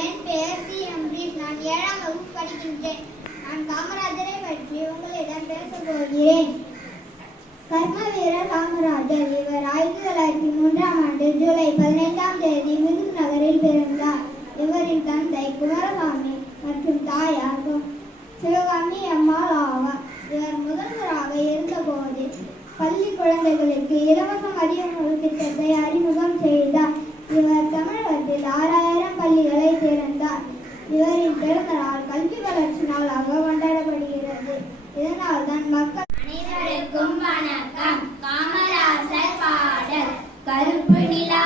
என் பெயர் சி. அம்பரீஷ். நான் 7ஆம் வகுப்பு படிக்கின்றேன். நான் காமராஜரை பற்றி உங்களிடம் பேசப் போகிறேன். கர்ம வீரர் காமராஜர். இவர் 1903ஆம் ஆண்டு ஜூலை 15ஆம் தேதி விருது நகரில் பிறந்தார். இவரின் தந்தை குமாரசாமி மற்றும் தாயார் சிவகாமி அம்மாள் ஆவார். இவர் முதல்வராக இருந்தபோது பள்ளி குழந்தைகளுக்கு இலவச மதிய உணவு திட்டத்தை அறிமுகம் செய்தார். இவர் தமிழகத்தில் 6000 பள்ளிகளை திறந்தார். இவரின் பிறந்த நாள் கல்வி வளர்ச்சி நாளாக கொண்டாடப்படுகிறது. இதனால் தான் மக்கள் அனைவருக்கும் வணக்கம். காமராசர் பாடல். கருப்பு நிலா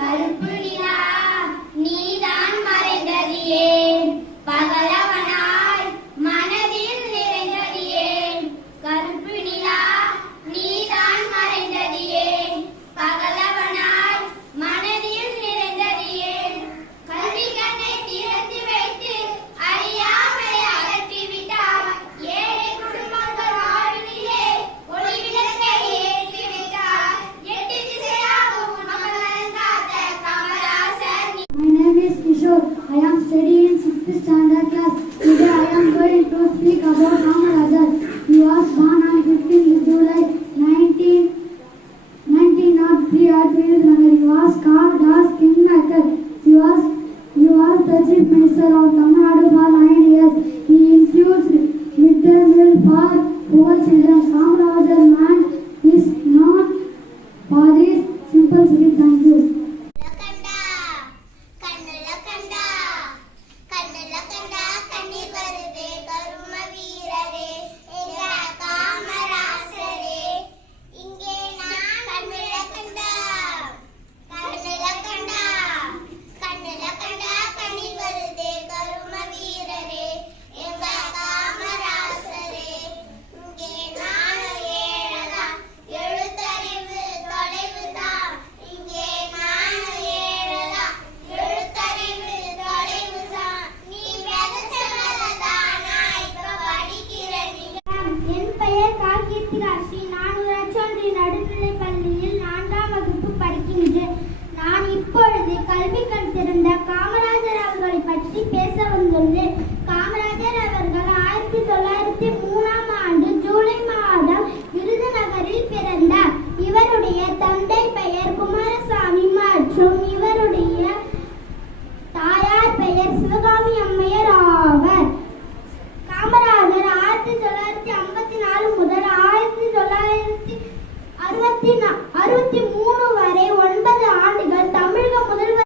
கருப்பு நிலா நீதான் மறைந்தது ஏன், பகலவனாய் மனதில் நிறைந்தது ஏன். கருப்பு நிலா நீதான் மறைந்தது ஏன், பகலவனாய் மனதில் நிறைந்தது ஏன். கல்வி கண்ணை திறந்து வைத்து அறியாமை அகற்றிவிட்டார். ஏழை குடும்பங்கள் வாழ்விலே ஒளி விளக்கை ஏற்றிவிட்டார். 8 திசையாகவும் மக்கள் காத்த Kamarajar. My name is Kishore. I am studying in 6th standard class. Today I am going to speak about Kamarajar. He was born on 15th July 1903 at Virudhunagar. He was called as Kingmaker. He was the chief minister of Tamil Nadu for 9 years. He introduced midday meal for poor children. Kamarajar man is known for his simplicity. Thank you. கண்ணுல கண்டா கண்ணீர் வருதே கரும வீரரே எங்க காமராசரே. இங்கே நான் கண்ணுல கண்டா கண்ணீர் வருதே கரும வீரரே எங்க காமராசரே. இங்கே நானும் ஏழதா எழுத்தறிவு தொலைவுதான். இங்கே நானும் ஏழதா எழுத்தறிவு தொலைவுதான். நீ விதைச்சவளதான் நான் இப்ப படிக்கிறேன். என் பெயர் கார்த்திகாஸ்ரீ. நான் ஊராட்சி நடுநிலைப் பள்ளியில் 4ஆம் வகுப்பு படிக்கின்றேன். நான் இப்பொழுது கல்வி கண் திறந்த காமராஜர் அவர்களை பற்றி பேச வந்தேன்.